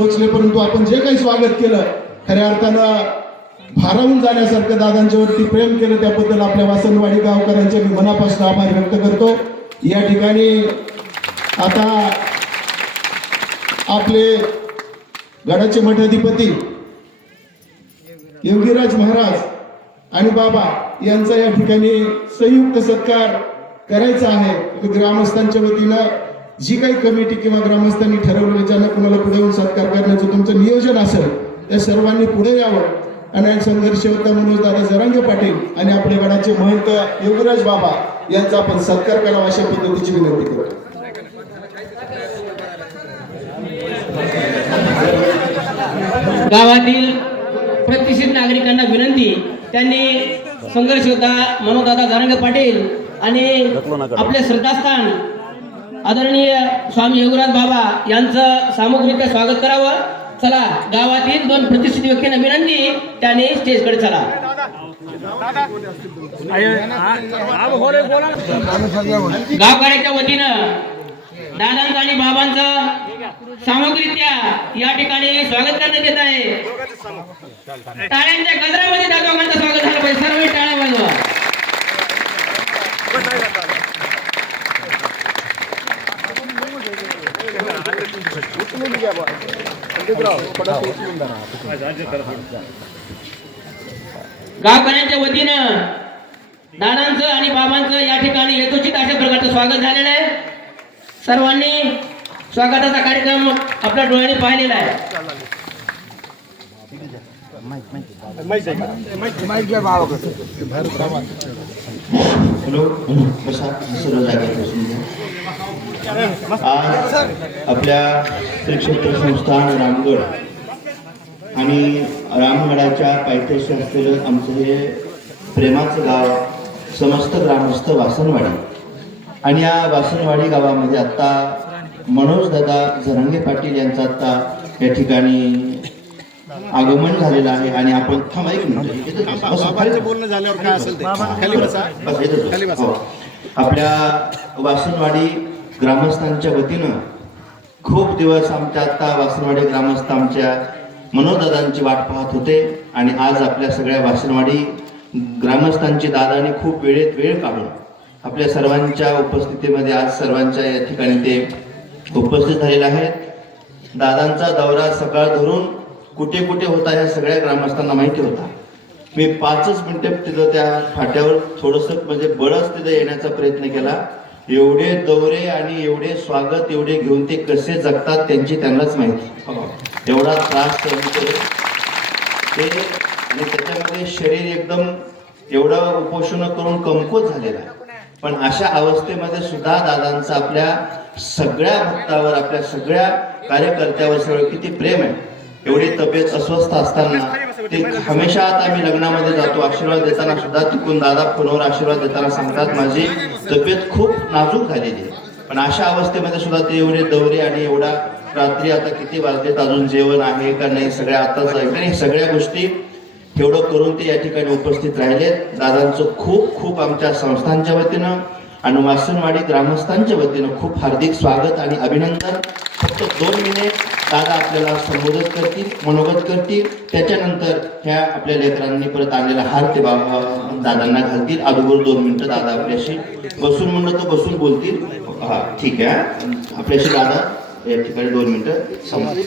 पोहोचले, परंतु आपण जे काही स्वागत केलं खऱ्या अर्थानं भारावून जाण्यासारखं दादांच्यावरती प्रेम केलं, त्याबद्दल आपल्या वासनवाडी गावकऱ्यांचे मी मनापासून आभार व्यक्त करतो। या ठिकाणी आता आपले गडाचे मठाधिपती योगीराज महाराज आणि बाबा यांचा या ठिकाणी संयुक्त सत्कार करायचा आहे। ग्रामस्थांच्या वतीनं जी काही कमिटी किंवा ग्रामस्थांनी ठरवलेलं ज्यांना कुणाला पुढे येऊन सत्कार करण्याचं तुमचं नियोजन असेल त्या सर्वांनी पुढे यावं आणि संघर्ष होता मनोज दादा जरांगे पाटील आणि आपल्या गडाचे महंत योगीराज बाबा यांचा आपण सत्कार करावा अशा पद्धतीची विनंती करतो। गावातील प्रतिष्ठित नागरिकांना विनंती, त्यांनी संघर्ष होता मनोज दादा जरांगे पाटील आणि आपले श्रद्धास्थान आदरणीय स्वामी योगीराज बाबा यांचं सामूहिकरित्या स्वागत करावं। चला, गावातील दोन प्रतिष्ठित व्यक्तींना विनंती, त्यांनी स्टेजकडे चला। गावकऱ्याच्या वतीनं दादांचं आणि बाबांचं सामूहिकरित्या या ठिकाणी स्वागत करण्यात येत आहे। टाळ्यांच्या गजरामध्ये दादांचं स्वागत झालं पाहिजे, सर्व टाळ्या वाजवा। गावकऱ्यांच्या वतीनं दादांचं आणि बाबांचं या ठिकाणी यथोचित अशा प्रकारचं स्वागत झालेलं आहे। सर्वांनी स्वागताचा कार्यक्रम आपल्या डोळ्यांनी पाहिलेला आहे। आज आपल्या श्री क्षेत्र संस्थान रामगड आणि रामगडाच्या पायथ्याशी असलेलं आमचं हे प्रेमाचं गाव समस्त ग्रामस्थ वासनवाडी आणि या वासनवाडी गावामध्ये आता मनोज दादा जरांगे पाटील यांचं आता या ठिकाणी आगमन झालेलं आहे। आणि आपण थांबा एक मिनिट, बोलणं झाल्यावर काय असेल ते खाली बसा। आपल्या वासनवाडी ग्रामस्थांच्या वतीनं खूप दिवस आमच्या आता वासनवाडी ग्रामस्थ आमच्या मनोजदादांची वाट पाहत होते आणि आज आपल्या सगळ्या वासनवाडी ग्रामस्थांची दादांनी खूप वेळेत वेळ काढून आपल्या सर्वांच्या उपस्थितीमध्ये आज सर्वांच्या या ठिकाणी ते उपस्थित झालेले आहेत। दादांचा दौरा सकाळ धरून कुठे कुठे होता ह्या सगळ्या ग्रामस्थांना माहिती होता। मी 5 मिनिटं तिथं त्या फाट्यावर थोडंसं म्हणजे बळच तिथं येण्याचा प्रयत्न केला। एवढे दौरे आणि एवढे स्वागत एवढे घेऊन ते कसे जगतात त्यांनाच माहिती। एवढा त्रास सहन केले ते आणि त्याच्यामध्ये शरीर एकदम एवढं उपोषण करून कमकुवत झालेलं आहे। पण अशा अवस्थेमध्ये सुद्धा दादांचं आपल्या सगळ्या भक्तावर आपल्या सगळ्या कार्यकर्त्यावर सगळं किती प्रेम आहे। एवढी तब्येत अस्वस्थ असताना ते हमेशा आता मी लग्नामध्ये जातो आशीर्वाद देताना सुद्धा तिकून दादा फोनवर आशीर्वाद देताना सांगतात माझी तब्येत खूप नाजूक झालेली आहे। पण अशा अवस्थेमध्ये सुद्धा ते एवढे दौरे आणि एवढा रात्री आता किती वाजलेत अजून जेवण आहे का नाही सगळ्या आताच आहे सगळ्या गोष्टी एवढं करून ते या ठिकाणी उपस्थित राहिलेत। दादांचं खूप खूप आमच्या संस्थांच्या वतीनं आणि वासनवाडी ग्रामस्थांच्या वतीनं खूप हार्दिक स्वागत आणि अभिनंदन। फक्त 2 मिनिट दादा आपल्याला संबोधित करतील, मनोगत करतील, त्याच्यानंतर ह्या आपल्या लेकरांनी परत आणलेला हार ते दादांना घालतील। अगोदर 2 मिनिटं दादा आपल्याशी बसून म्हणलं तर बसून बोलतील। हा ठीक आहे, आपल्याशी दादा या ठिकाणी 2 मिनिटं संबोधित।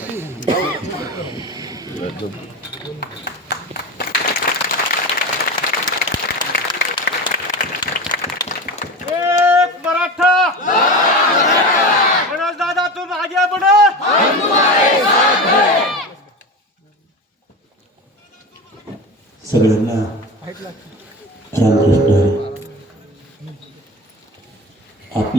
सगळ्यांना रामकृष्ण हरी। आपल्या